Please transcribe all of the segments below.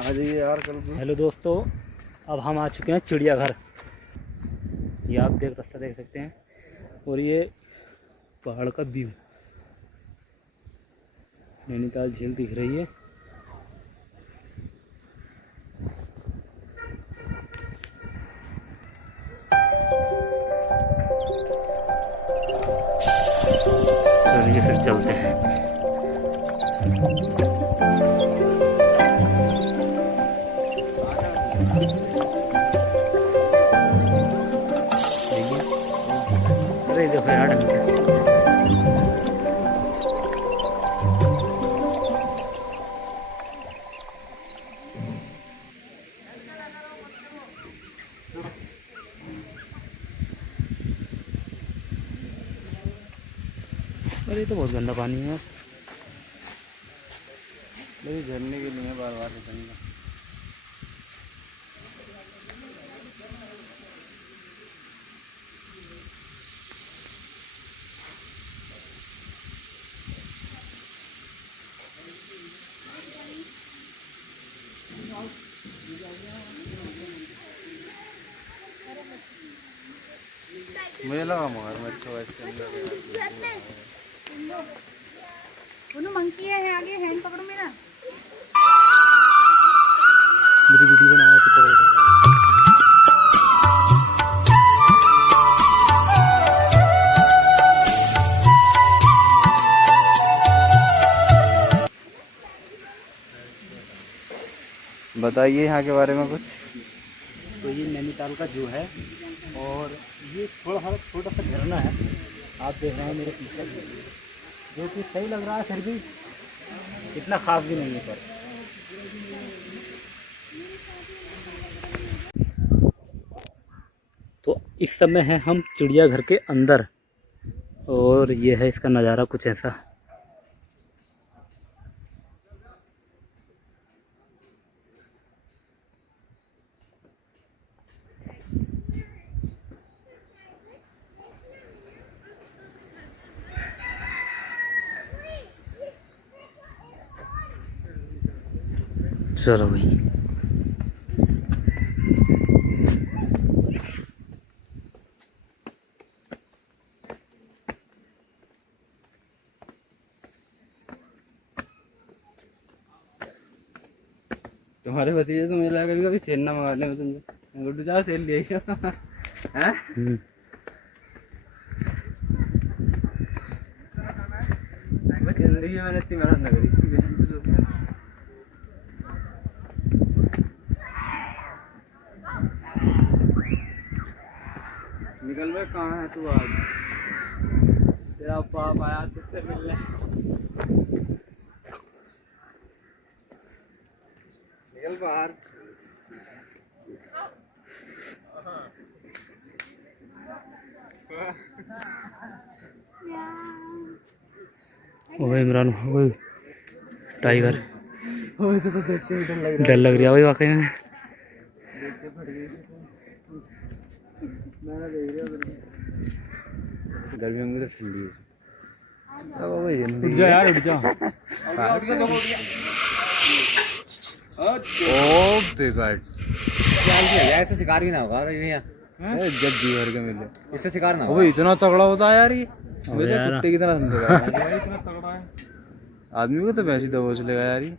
आ जाइए यार कल को। हेलो दोस्तों, अब हम आ चुके हैं चिड़ियाघर। ये आप रास्ता देख सकते हैं और ये पहाड़ का व्यू, नैनीताल झील दिख रही है। चलिए फिर चलते हैं। अरे देखो यार ढंग से। अरे ये तो बहुत गंदा पानी है। नहीं झरने के लिए बार बार निकलना। मुझे लगा मगरमच्छ होगा इसके अंदर। वो मंकी है आगे, हैंड पकड़ो मेरा। मेरी वीडियो बनाया तो पकड़ के। बताइए यहाँ के बारे में कुछ। तो ये नैनीताल का जू है और ये छोटा सा झरना है। आप देख रहे हैं मेरे पीछे, जो कि सही लग रहा है, फिर भी इतना खास भी नहीं है। पर तो इस समय है हम चिड़ियाघर के अंदर और ये है इसका नज़ारा कुछ ऐसा। चलो भाई, तुम्हारे भतीजे तो मुझे लगा कभी सेल ना मंगाने में तुमसे। गुड्डू चाह सेल ले हैं। जिंदगी में मैंने इतनी मेहनत न करी इसकी बहन तो। निकल भाई, कहाँ है तू आज? तेरा बाप आया तुझसे मिलने। निकल बाहर। वो इमरान, वो टाइगर। हो इसे तो देख के डर लग डर लग रहा है भाई वाकई में। देख के फट गई। मैंने देख लिया गर्मियों में तो ठंडी है। अब वो उठ जा यार, उठ जा। ओ बेगाड, ऐसे शिकार भी ना होगा भैया, जब जी भर के मिले इससे शिकार ना वो होगा। इतना तगड़ा होता है यार ये। मुझे यार। कुत्ते की तरह समझेगा। इतना तगड़ा है आदमी को तो वैसे ही दबोच लेगा यार ये।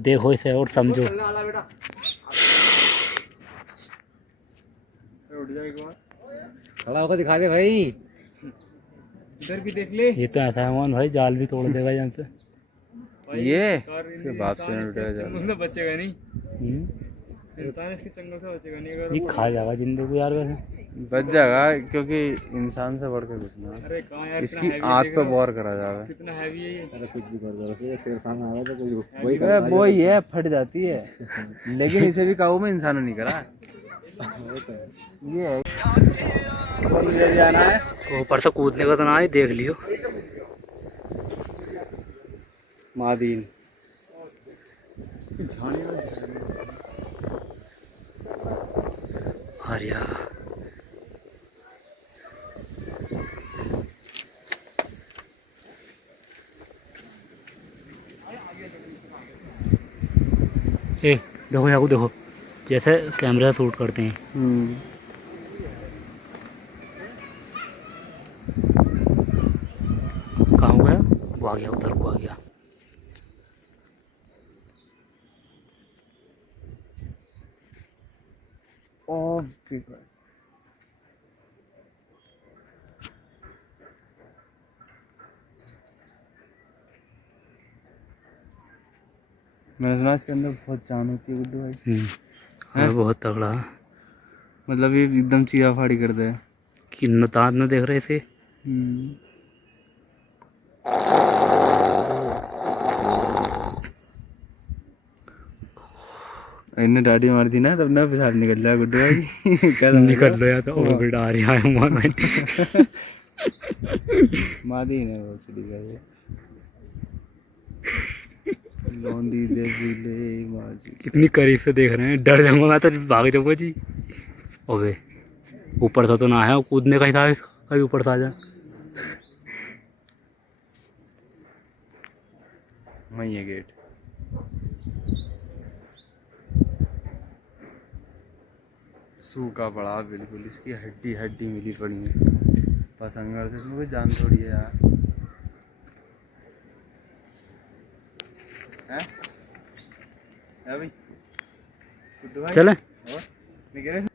देखो इसे और समझो। खड़ा होकर दिखा दे भाई। इधर भी देख ले। ये तो ऐसा है मोहन भाई, जाल भी तोड़ देगा यहाँ से। ये इसके बाप से नहीं उठेगा जाल। बचेगा नहीं, हम्म। इंसान इसके चंगल से बचेगा नहीं। अगर ये खा जाएगा जिंदे को यार वैसे। बच जाएगा क्योंकि इंसान से बढ़ के कुछ ना। अरे कहाँ यार, इसकी आंख पे बोर करा जावे। कितना हैवी है ये। अरे कुछ भी कर दो, फिर शेर सामने आ गया तो कुछ वही वो ही है, फट जाती है। लेकिन इसे भी काबू में इंसान ने नहीं करा। ये है जाना है ऊपर से कूदने का तो ना है, देख लियो। मादीन हरिया। ए देखो यहाँ को देखो, जैसे कैमरा से शूट करते हैं। कहाँ हुआ है? वो आ गया, उधर को आ गया। और ठीक है। मैंने सुना इसके अंदर बहुत जान होती है गुड्डू भाई। हमें बहुत तगड़ा है। मतलब ये एकदम चीरा फाड़ी करता है। कि न दांत न देख रहे इसे। इन्हें डाडी मार दी ना तब ना पिछाड़ निकल जाए गुड्डू भाई। क्या निकल रहा तो और भी डा रहा है हमारा। मादी ने बहुत सीधी का ये लौंडी दे झूले माजी। कितनी करीब से देख रहे हैं, डर जाऊंगा मैं तो, भाग जाऊंगा जी। अबे ऊपर से तो ना है, कूदने का ही था, कभी ऊपर से आ जा। वही है गेट। सूखा पड़ा बिल्कुल, इसकी हड्डी हड्डी मिली पड़ी है पसंगर से, इसमें कोई जान थोड़ी है यार। हैं? है भाई गुड्डू भाई? चले और मैं कह रहा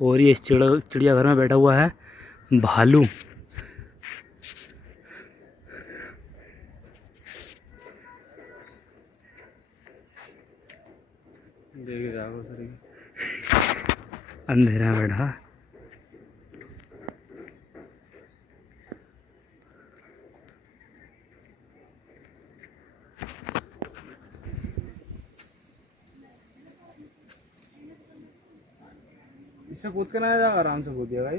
और ये इस चिड़ियाघर में बैठा हुआ है भालू। देखे जाओ सर अंधेरा में बैठा। इससे कूद के ना आ जाएगा, आराम से कूदिया भाई।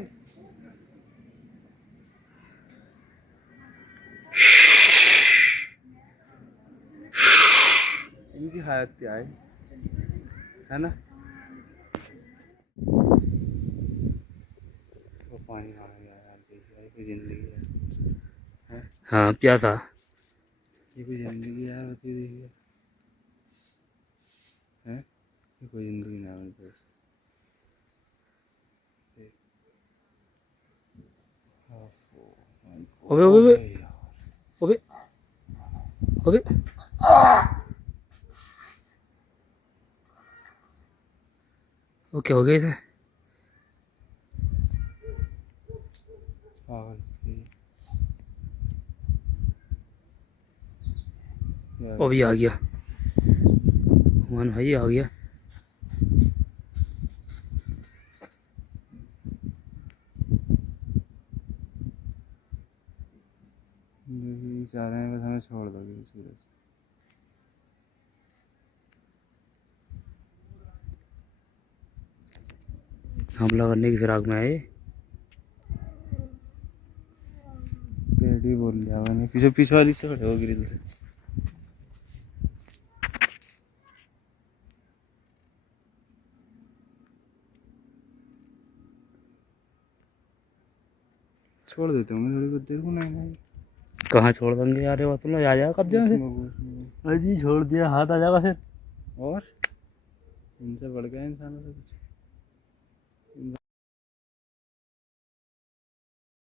इनकी हालत क्या है ना? वो पानी आ गया यार, देखिए कोई जिंदगी है। हाँ प्यासा। ये कोई जिंदगी यार होती, देखिए है ये कोई जिंदगी ना होती। ओबे ओबे ओबे ओबे। ओके हो गए थे। ओ भी आ गया, हुमान भाई आ गया। चाह रहे हैं बस हमें छोड़ दोगे सूरज। हमला करने की फिराक में आए। पेड़ी बोल लिया मैंने, पीछे पीछे वाली से खड़े हो ग्रिल से। छोड़ देते होंगे थोड़ी बहुत देर को। नहीं कहाँ छोड़ देंगे यार, वो तो आ जाएगा कब्जे में से। अजी छोड़ दिया, हाथ आ जाएगा फिर। और इनसे बढ़ गए इंसानों से कुछ।